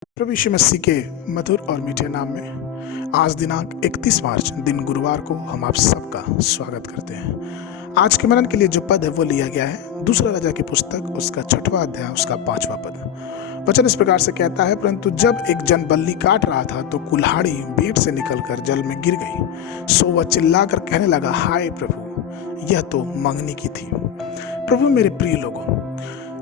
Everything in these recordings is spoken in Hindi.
प्रभु यीशु मसीह के मधुर और मीठे नाम में आज दिनांक 31 मार्च दिन गुरुवार को हम आप सबका स्वागत करते हैं। आज के मनन के लिए जो पद है वो लिया गया है दूसरा राजा की पुस्तक उसका 6वां अध्याय उसका 5वां पद। वचन इस प्रकार से कहता है, परंतु जब एक जन बल्ली काट रहा था तो कुल्हाड़ी बेंट से निकलकर जल में गिर गई। सो वह चिल्लाकर कहने लगा, हाय प्रभु, यह तो मंगनी की थी। प्रभु मेरे प्रिय लोगों,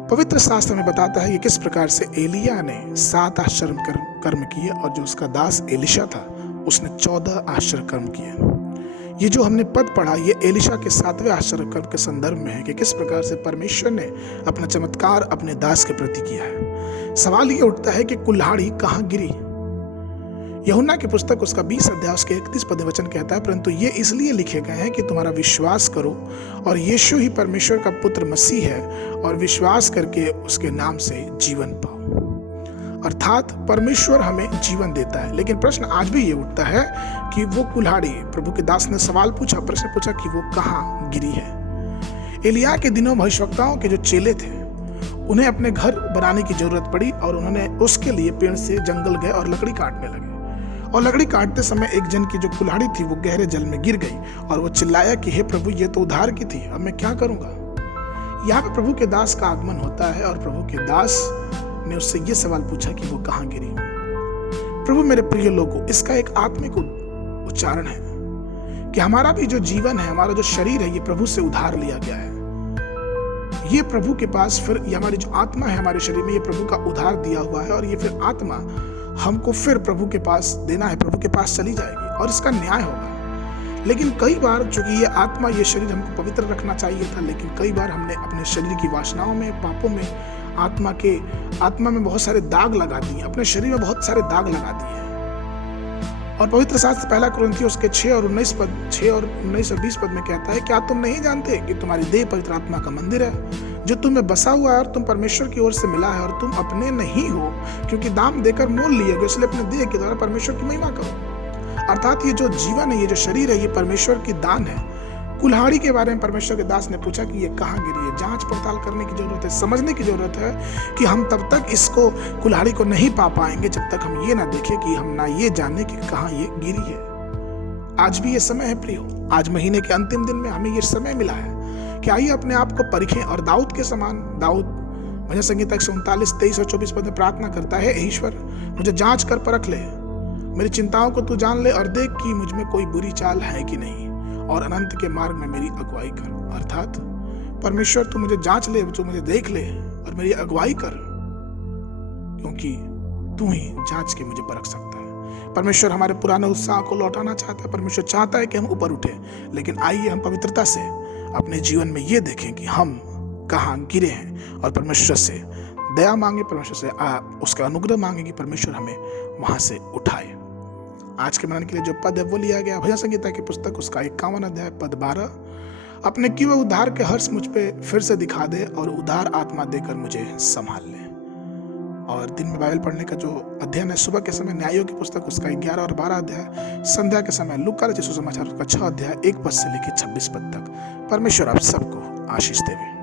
पवित्र शास्त्र में बताता है कि किस प्रकार से एलिया ने 7 आश्चर्य कर्म किए और जो उसका दास एलिशा था उसने 14 आश्चर्य कर्म किए। ये जो हमने पद पढ़ा ये एलिशा के 7वें आश्चर्य कर्म के संदर्भ में है कि किस प्रकार से परमेश्वर ने अपना चमत्कार अपने दास के प्रति किया है। सवाल ये उठता है कि कुल्हाड़ी कहाँ गिरी। यूहन्ना की पुस्तक उसका 20 अध्याय उसके 31 पद वचन कहता है, परंतु ये इसलिए लिखे गए हैं कि तुम्हारा विश्वास करो और यीशु ही परमेश्वर का पुत्र मसीह है और विश्वास करके उसके नाम से जीवन पाओ। अर्थात परमेश्वर हमें जीवन देता है। लेकिन प्रश्न आज भी ये उठता है कि वो कुल्हाड़ी, प्रभु के दास ने सवाल पूछा, प्रश्न पूछा कि वो कहाँ गिरी है। एलिया के दिनों भविष्यवक्ताओं के जो चेले थे उन्हें अपने घर बनाने की जरूरत पड़ी और उन्होंने उसके लिए पेड़ से जंगल गए और लकड़ी काटने लगे। और लकड़ी काटते समय एक जन की जो कुल्हाड़ी थी वो गहरे जल में गिर गई और वो चिल्लाया कि हे प्रभु, ये तो उधार की थी, अब मैं क्या करूंगा। यहाँ पे प्रभु के दास का आगमन होता है और प्रभु के दास ने उससे ये सवाल पूछा कि वो कहाँ गिरी। प्रभु मेरे प्रिय लोगों, इसका एक आत्मिक उच्चारण है कि हमारा भी जो जीवन है, हमारा जो शरीर है, ये प्रभु से उधार लिया गया है। ये प्रभु के पास फिर हमारी जो आत्मा है हमारे शरीर में, ये प्रभु का उधार दिया हुआ है और ये फिर आत्मा हमको फिर प्रभु के पास देना है, प्रभु के पास चली जाएगी और इसका न्याय होगा। लेकिन कई बार चूंकि ये आत्मा, ये शरीर हमको पवित्र रखना चाहिए था, लेकिन कई बार हमने अपने शरीर की वासनाओं में, पापों में, आत्मा में बहुत सारे दाग लगा दिए, अपने शरीर में बहुत सारे दाग लगा दिए। और पवित्र शास्त्र 1 कुरिन्थियों उसके 6 और 19 और 20 पद में कहता है, क्या तुम नहीं जानते कि तुम्हारी देह पवित्र आत्मा का मंदिर है जो तुम में बसा हुआ है और तुम परमेश्वर की ओर से मिला है और तुम अपने नहीं हो, क्योंकि दाम देकर मोल लिए गए, इसलिए अपने देह के द्वारा परमेश्वर की महिमा करो। अर्थात ये जो जीवन है, ये जो शरीर है, ये परमेश्वर की दान है। कुल्हाड़ी के बारे में परमेश्वर के दास ने पूछा कि ये कहाँ गिरी है। जांच पड़ताल करने की जरूरत है, समझने की जरूरत है कि हम तब तक इसको कुल्हाड़ी को नहीं पा पाएंगे जब तक हम ये ना देखें कि हम ना ये जाने कि कहाँ ये गिरी है। आज भी ये समय है प्रियो, आज महीने के अंतिम दिन में हमें ये समय मिला है कि आइए अपने आप को परखें और दाऊद के समान, दाऊद भजन संगीता 139, 23 और 24 पद में प्रार्थना करता है, हे ईश्वर, मुझे जांच कर परख ले, मेरी चिंताओं को तू जान ले और देख कि मुझ में कोई बुरी चाल है कि नहीं और अनंत के मार्ग में मेरी अगुवाई कर। अर्थात परमेश्वर तू मुझे जांच ले, तू मुझे देख ले और मेरी अगुवाई कर, क्योंकि तू ही जांच के मुझे परख सकता है। परमेश्वर हमारे पुराने उत्साह को लौटाना चाहता है। परमेश्वर चाहता है कि हम ऊपर उठे, लेकिन आइए हम पवित्रता से अपने जीवन में ये देखें कि हम कहाँ गिरे हैं और परमेश्वर से दया मांगे, परमेश्वर से उसका अनुग्रह मांगे कि परमेश्वर हमें वहां से उठाए। आज के मनन के लिए जो पद है वो लिया गया भजन संगीता की पुस्तक उसका 51 अध्याय पद 12, अपने किए हुए उद्धार के हर्ष मुझ पे फिर से दिखा दे और उदार आत्मा देकर मुझे संभाल ले। और दिन में बाइबल पढ़ने का जो अध्ययन है सुबह के समय न्यायों की पुस्तक उसका 11 और 12 अध्याय, संध्या के समय लूका रचित सुसमाचार उसका 6 अध्याय 1 पद से लेकर 26 पद तक। परमेश्वर आप सबको आशीष देवे।